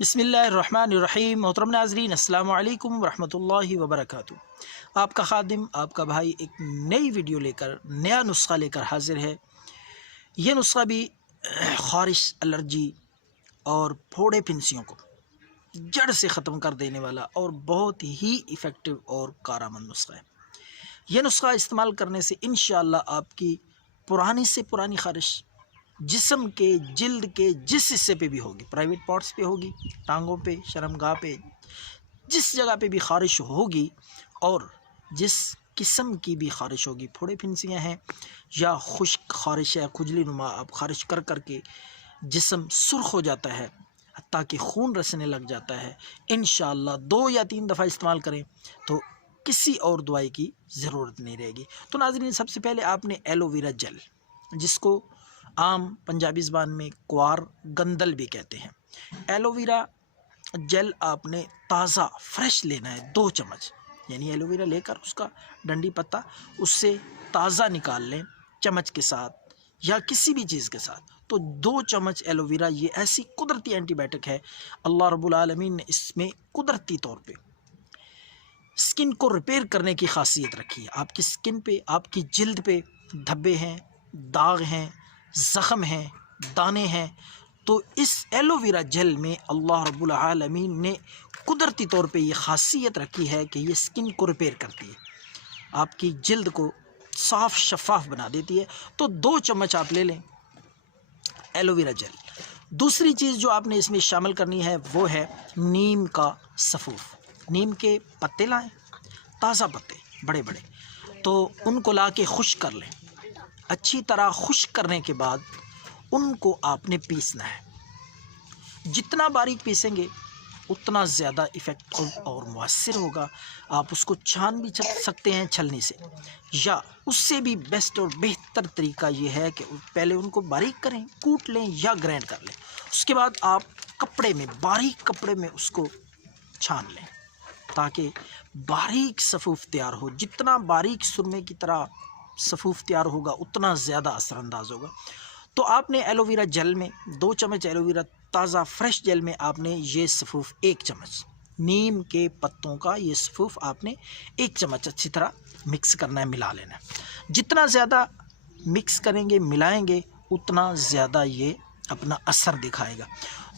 बिस्मिल्लाहिर्रहमानिर्रहीम। मोहतरम नाज़रीन, अस्सलामु अलैकुम वरहमतुल्लाहि वबरकातुहू। आपका खादिम, आपका भाई एक नई वीडियो लेकर, नया नुस्खा लेकर हाजिर है। यह नुस्खा भी खारिश, एलर्जी और फोड़े फिंसियों को जड़ से ख़त्म कर देने वाला और बहुत ही इफ़ेक्टिव और कारगर नुस्खा है। यह नुस्खा इस्तेमाल करने से इंशाअल्लाह आपकी पुरानी से पुरानी खारिश जिस्म के, जिल्द के जिस हिस्से पे भी होगी, प्राइवेट पार्ट्स पे होगी, टांगों पे, शर्मगाह पे, जिस जगह पे भी खारिश होगी और जिस किस्म की भी खारिश होगी, फोड़े फिंसियाँ हैं या खुश्क खारिश है, खुजली नुमा, आप खारिश कर कर के जिस्म सुर्ख हो जाता है, ताकि खून रसने लग जाता है, इंशाअल्लाह 2 या 3 दफ़ा इस्तेमाल करें तो किसी और दवाई की ज़रूरत नहीं रहेगी। तो नाज़रीन, सबसे पहले आपने एलोवेरा जेल, जिसको आम पंजाबी ज़बान में क्वार गंदल भी कहते हैं, एलोवेरा जेल आपने ताज़ा फ्रेश लेना है। 2 चम्मच, यानी एलोवेरा लेकर उसका डंडी पत्ता उससे ताज़ा निकाल लें चम्मच के साथ या किसी भी चीज़ के साथ। तो 2 चम्मच एलोवेरा, ये ऐसी कुदरती एंटीबायोटिक है, अल्लाह रब्बुल आलमीन ने इसमें कुदरती तौर पे स्किन को रिपेयर करने की खासियत रखी है। आपकी स्किन पे, आपकी जिल्द पे धब्बे हैं, दाग हैं, ज़ख़म हैं, दाने हैं, तो इस एलोवेरा जेल में अल्लाह रब्बुल आलमीन ने कुदरती तौर पे ये खासियत रखी है कि ये स्किन को रिपेयर करती है, आपकी जिल्द को साफ़ शफाफ बना देती है। तो 2 चम्मच आप ले लें एलोवेरा जेल। दूसरी चीज़ जो आपने इसमें शामिल करनी है वो है नीम का सफ़ूफ। नीम के पत्ते लाएं, ताज़ा पत्ते बड़े बड़े, तो उनको ला के खुश्क कर लें। अच्छी तरह खुश्क करने के बाद उनको आपने पीसना है। जितना बारीक पीसेंगे उतना ज़्यादा इफ़ेक्टिव और मुअस्सिर होगा। आप उसको छान भी सकते हैं छलनी से, या उससे भी बेस्ट और बेहतर तरीका ये है कि पहले उनको बारीक करें, कूट लें या ग्राइंड कर लें। उसके बाद आप कपड़े में, बारीक कपड़े में उसको छान लें ताकि बारीक सफ़ूफ तैयार हो। जितना बारीक सुरमे की तरह सफ़ूफ तैयार होगा उतना ज़्यादा असरअंदाज होगा। तो आपने एलोवेरा जेल में 2 चम्मच एलोवेरा ताज़ा फ्रेश जेल में आपने ये सफ़ूफ 1 चम्मच, नीम के पत्तों का ये सफ़ूफ आपने 1 चम्मच अच्छी तरह मिक्स करना है, मिला लेना है। जितना ज़्यादा मिक्स करेंगे, मिलाएंगे, उतना ज़्यादा ये अपना असर दिखाएगा।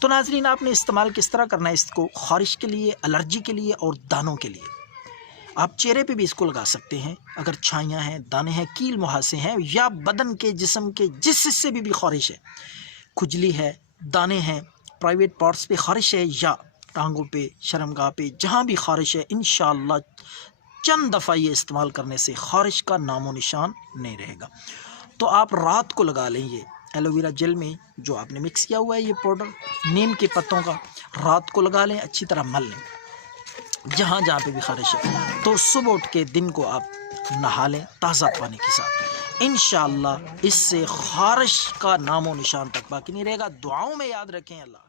तो नाज़रीन, आपने इस्तेमाल किस तरह करना है इसको? खारिश के लिए, एलर्जी के लिए और दानों के लिए। आप चेहरे पे भी इसको लगा सकते हैं अगर छाइयाँ हैं, दाने हैं, कील मुहासे हैं, या बदन के, जिस्म के जिस हिस्से भी खारिश है, खुजली है, दाने हैं, प्राइवेट पार्ट्स पे खारिश है या टांगों पे, शर्मगाह पे, जहाँ भी खारिश है, इंशाअल्लाह चंद दफ़ा ये इस्तेमाल करने से खारिश का नामो निशान नहीं रहेगा। तो आप रात को लगा लें ये एलोवेरा जेल में जो आपने मिक्स किया हुआ है, ये पाउडर नीम के पत्तों का, रात को लगा लें, अच्छी तरह मल लें जहाँ जहाँ पे भी खारिश है। तो सुबह उठ के दिन को आप नहा लें ताज़ा पानी के साथ। इंशाअल्लाह इससे खारिश का नामो निशान तक बाकी नहीं रहेगा। दुआओं में याद रखें। अल्लाह।